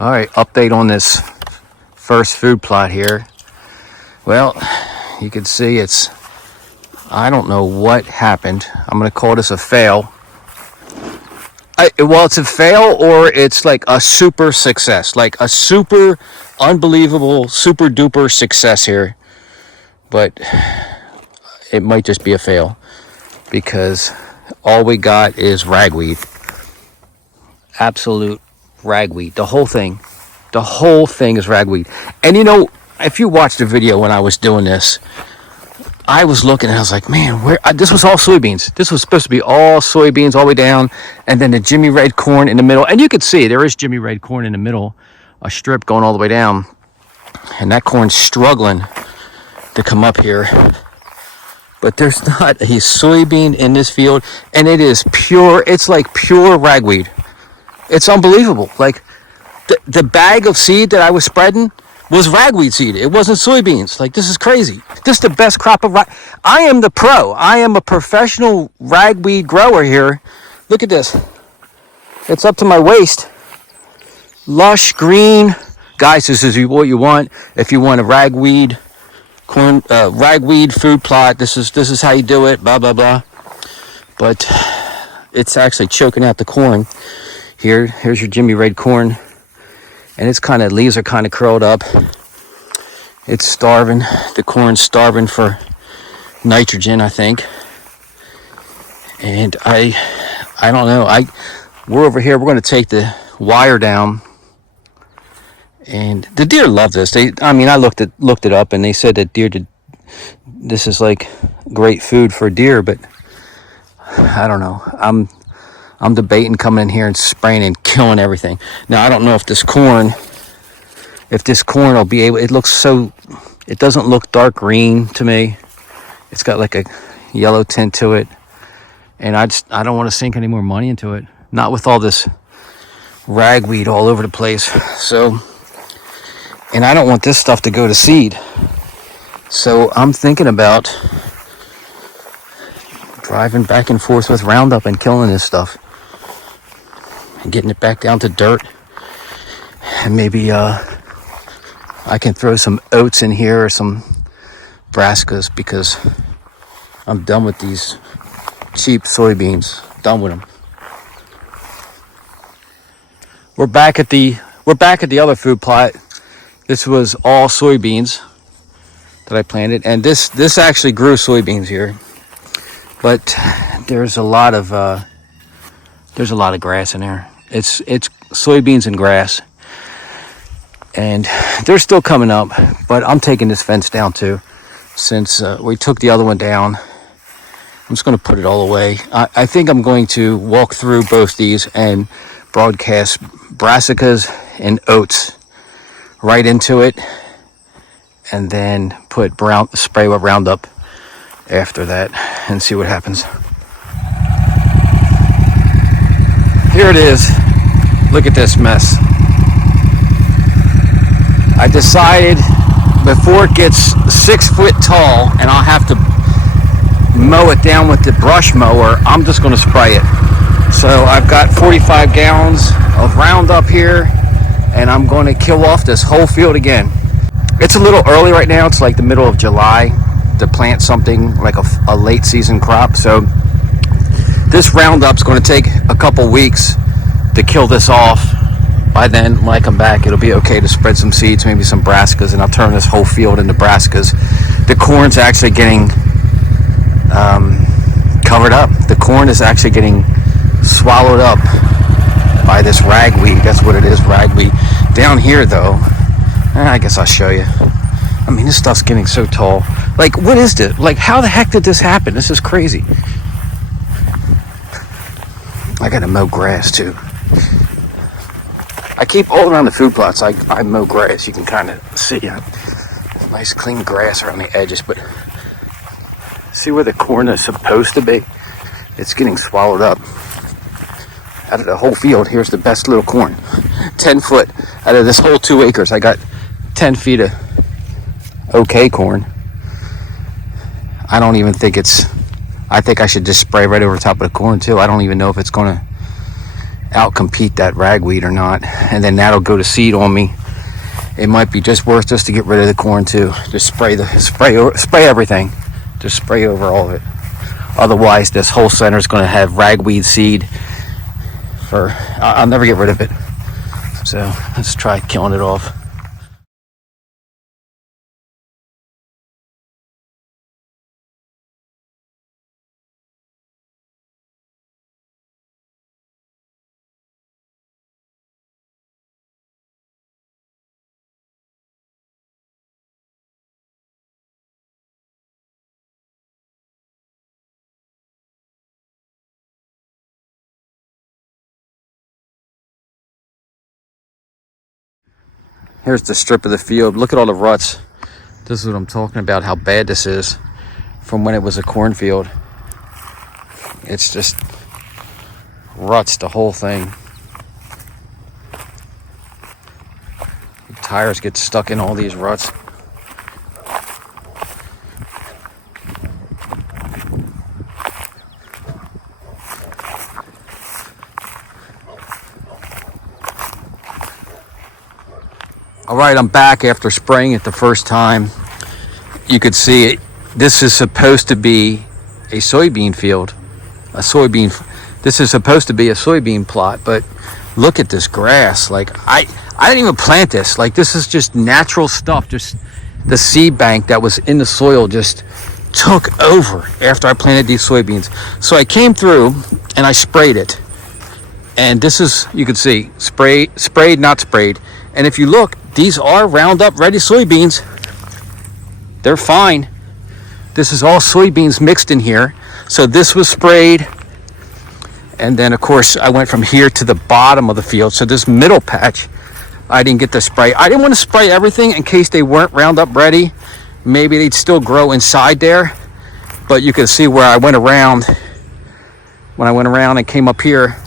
All right, update on this first food plot here. Well, you can see I don't know what happened. I'm gonna call this a fail. Well, it's a fail or it's like a super success, like a super unbelievable, super duper success here. But it might just be a fail because all we got is ragweed. Absolute ragweed. The whole thing is ragweed. And you know, if you watched the video when I was doing this, I was looking and I was like, man, this was all soybeans. This was supposed to be all soybeans all the way down, and then the Jimmy red corn in the middle. And you could see there is Jimmy red corn in the middle, a strip going all the way down, and that corn's struggling to come up here. But there's not a soybean in this field, and it is pure. It's like pure ragweed. It's unbelievable. Like the bag of seed that I was spreading was ragweed seed. It wasn't soybeans. Like, this is crazy. This is the best crop of I am the pro. I am a professional ragweed grower here. Look at this. It's up to my waist. Lush green. Guys, this is what you want. If you want a ragweed corn, ragweed food plot, this is how you do it. Blah blah blah. But it's actually choking out the corn. Here's your Jimmy red corn. And its leaves are kind of curled up. It's starving. The corn's starving for nitrogen, I think. And I don't know. We're over here. We're going to take the wire down. And the deer love this. I looked it up, and they said that this is like great food for deer. But I don't know. I'm debating coming in here and spraying and killing everything. Now, I don't know if this corn will be able, it doesn't look dark green to me. It's got like a yellow tint to it. And I don't want to sink any more money into it. Not with all this ragweed all over the place. So, and I don't want this stuff to go to seed. So I'm thinking about driving back and forth with Roundup and killing this stuff. And getting it back down to dirt. And maybe I can throw some oats in here or some brassicas, because I'm done with these cheap soybeans. Done with them. We're back at the other food plot. This was all soybeans that I planted, and this actually grew soybeans here. But there's a lot of grass in there. It's soybeans and grass, and they're still coming up. But I'm taking this fence down too, since we took the other one down. I'm just going to put it all away. I think I'm going to walk through both these and broadcast brassicas and oats right into it, and then spray with Roundup after that and see what happens. Here it is. Look at this mess. I decided before it gets 6 foot tall and I'll have to mow it down with the brush mower, I'm just going to spray it. So I've got 45 gallons of Roundup here, and I'm going to kill off this whole field again. It's a little early right now. It's like the middle of July to plant something like a late season crop. So this Roundup's going to take a couple weeks to kill this off. By then, when I come back, it'll be okay to spread some seeds, maybe some brassicas, and I'll turn this whole field into brassicas. The corn's actually getting covered up. The corn is actually getting swallowed up by this ragweed. That's what it is, ragweed. Down here, though, I guess I'll show you. I mean, this stuff's getting so tall. Like, what is this? Like, how the heck did this happen? This is crazy. I gotta mow grass too. I keep all around the food plots. I mow grass. You can kind of see nice clean grass around the edges, but see where the corn is supposed to be? It's getting swallowed up. Out of the whole field, here's the best little corn. 10 foot out of this whole 2 acres. I got 10 feet of okay corn. I don't even think I think I should just spray right over top of the corn too. I don't even know if it's gonna outcompete that ragweed or not, and then that'll go to seed on me. It might be just worth just to get rid of the corn too. Just spray everything. Just spray over all of it. Otherwise, this whole center is going to have ragweed seed. I'll never get rid of it. So let's try killing it off. Here's the strip of the field. Look at all the ruts. This is what I'm talking about, how bad this is from when it was a cornfield. It's just ruts, the whole thing. The tires get stuck in all these ruts. All right, I'm back after spraying it the first time. You could see it. This is supposed to be a soybean field. This is supposed to be a soybean plot, but look at this grass. Like, I didn't even plant this. Like, this is just natural stuff. Just the seed bank that was in the soil just took over after I planted these soybeans. So I came through and I sprayed it. And this is, you can see, sprayed, not sprayed. And if you look, these are Roundup Ready soybeans. They're fine. This is all soybeans mixed in here. So this was sprayed. And then, of course, I went from here to the bottom of the field. So this middle patch, I didn't get to spray. I didn't want to spray everything in case they weren't Roundup Ready. Maybe they'd still grow inside there. But you can see where I went around. When I went around and came up here,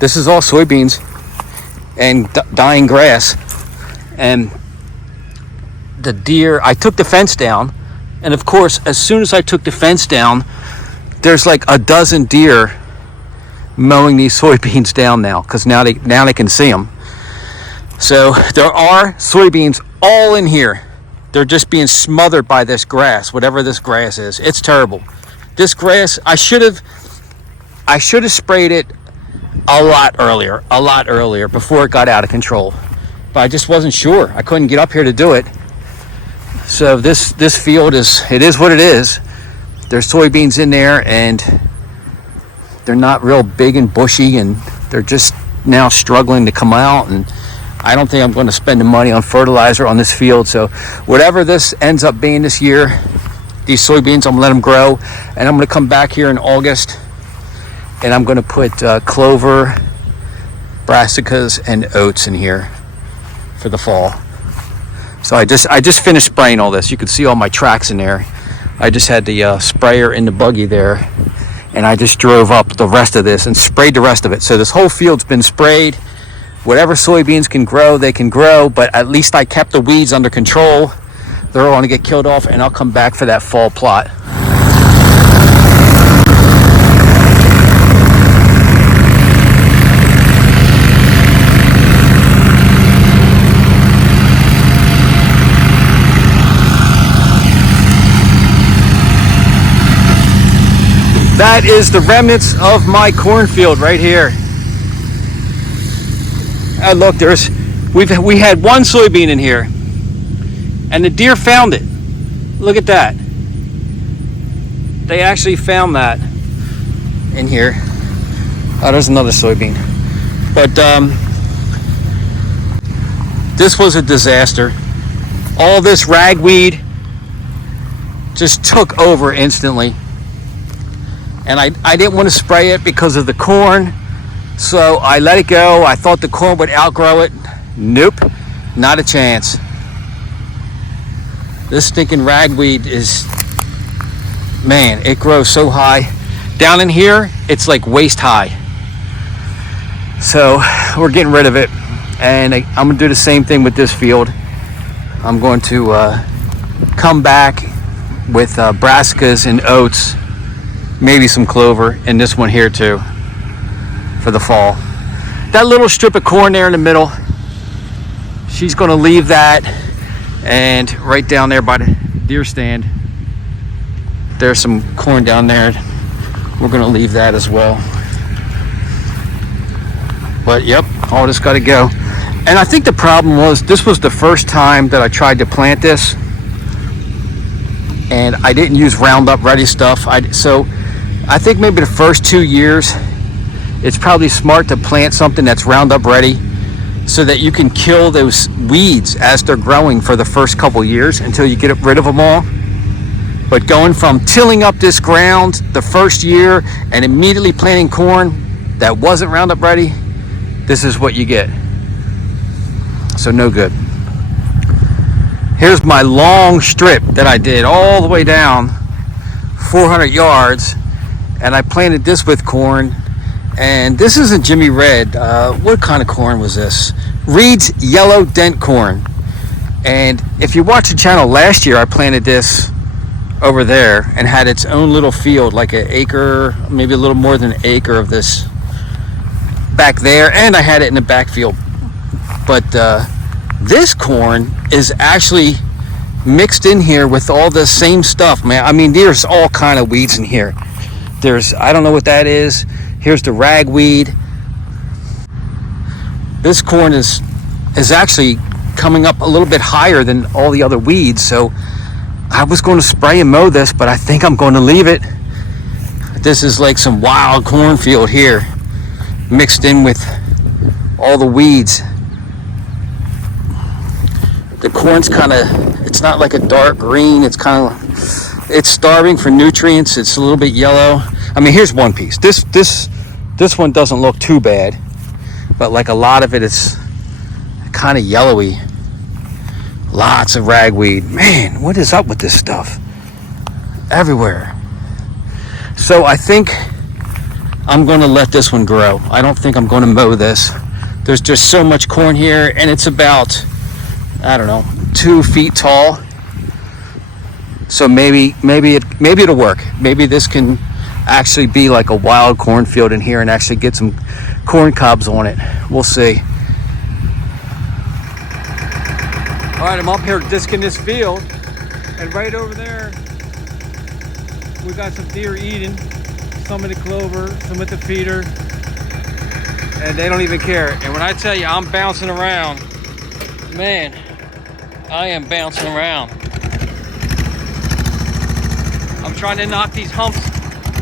this is all soybeans and dying grass. And the deer, I took the fence down, and of course, as soon as I took the fence down, there's like a dozen deer mowing these soybeans down now, because now they can see them. So there are soybeans all in here. They're just being smothered by this grass, whatever this grass is. It's terrible. This grass, I should have sprayed it a lot earlier before it got out of control. But I just wasn't sure. I couldn't get up here to do it. So this field is what it is. There's soybeans in there, and they're not real big and bushy, and they're just now struggling to come out. And I don't think I'm going to spend the money on fertilizer on this field. So whatever this ends up being this year, these soybeans, I'm going to let them grow, and I'm going to come back here in August, and I'm going to put clover, brassicas, and oats in here for the fall. So I just finished spraying all this. You can see all my tracks in there. I just had the sprayer in the buggy there, and I just drove up the rest of this and sprayed the rest of it. So this whole field's been sprayed. Whatever soybeans can grow, they can grow, but at least I kept the weeds under control. They're all going to get killed off, and I'll come back for that fall plot. That is the remnants of my cornfield right here. Look, we had one soybean in here, and the deer found it. Look at that. They actually found that in here. Oh, there's another soybean. But this was a disaster. All this ragweed just took over instantly. And I didn't want to spray it because of the corn, so I let it go. I thought the corn would outgrow it. Nope, not a chance. This stinking ragweed is, man, it grows so high. Down in here, it's like waist high. So we're getting rid of it, and I'm going to do the same thing with this field. I'm going to come back with brassicas and oats, maybe some clover, and this one here too for the fall. that little strip of corn there in the middle, she's going to leave that. And right down there by the deer stand, there's some corn down there. We're going to leave that as well. But yep, all this got to go. And I think the problem was, this was the first time that I tried to plant this, and I didn't use Roundup Ready stuff. So I think maybe the first 2 years, it's probably smart to plant something that's Roundup Ready, so that you can kill those weeds as they're growing for the first couple years until you get rid of them all. But going from tilling up this ground the first year and immediately planting corn that wasn't Roundup Ready, this is what you get. So no good. Here's my long strip that I did all the way down 400 yards, and I planted this with corn. And this isn't Jimmy Red. What kind of corn was this? Reed's yellow dent corn. And if you watch the channel last year, I planted this over there and had its own little field, like an acre, maybe a little more than an acre of this back there, and I had it in the backfield. But this corn is actually mixed in here with all the same stuff, man. I mean, there's all kind of weeds in here. There's, I don't know what that is. Here's the ragweed. This corn is actually coming up a little bit higher than all the other weeds. So I was going to spray and mow this, but I think I'm going to leave it. This is like some wild cornfield here, mixed in with all the weeds. The corn's kind of, it's not like a dark green. It's kind of, it's starving for nutrients. It's a little bit yellow. I mean, here's one piece. This one doesn't look too bad, but like a lot of it is kind of yellowy. Lots of ragweed. Man, what is up with this stuff? Everywhere. So I think I'm going to let this one grow. I don't think I'm going to mow this. There's just so much corn here, and it's about, I don't know, 2 feet tall. So maybe it'll work. Maybe this can actually be like a wild cornfield in here and actually get some corn cobs on it. We'll see. All right, I'm up here disking this field, and right over there we got some deer eating some of the clover, some of the feeder, and they don't even care. And when I tell you I'm bouncing around, man, I am bouncing around. I'm trying to knock these humps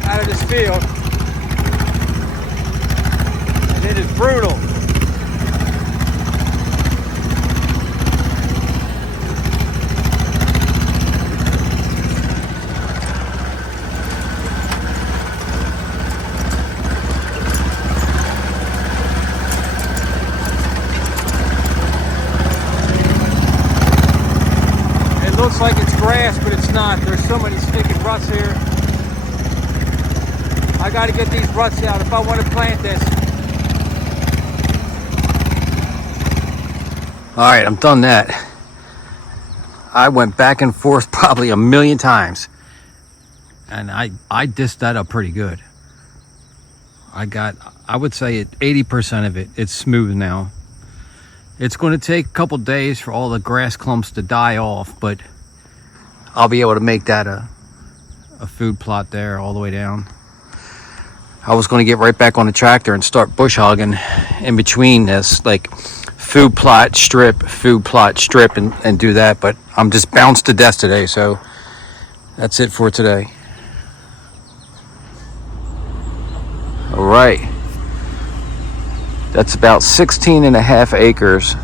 out of this field, and it is brutal. It looks like it's grass, but it's not. There's so many stinking ruts here. I got to get these ruts out if I want to plant this. All right, I'm done that. I went back and forth probably 1,000,000 times, and I dissed that up pretty good. I would say 80% of it, it's smooth now. It's going to take a couple days for all the grass clumps to die off, but I'll be able to make that a food plot there all the way down. I was going to get right back on the tractor and start bush hogging in between this, like food plot strip, and do that, but I'm just bounced to death today, so that's it for today. All right, that's about 16.5 acres,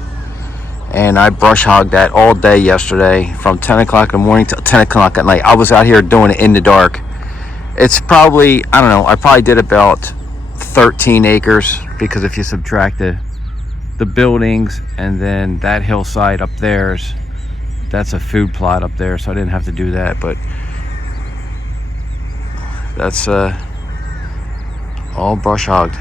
and I brush hogged that all day yesterday from 10 o'clock in the morning to 10 o'clock at night. I was out here doing it in the dark. It's probably, I don't know, I probably did about 13 acres, because if you subtract the buildings and then that hillside up there's, that's a food plot up there, so I didn't have to do that. But that's all brush hogged.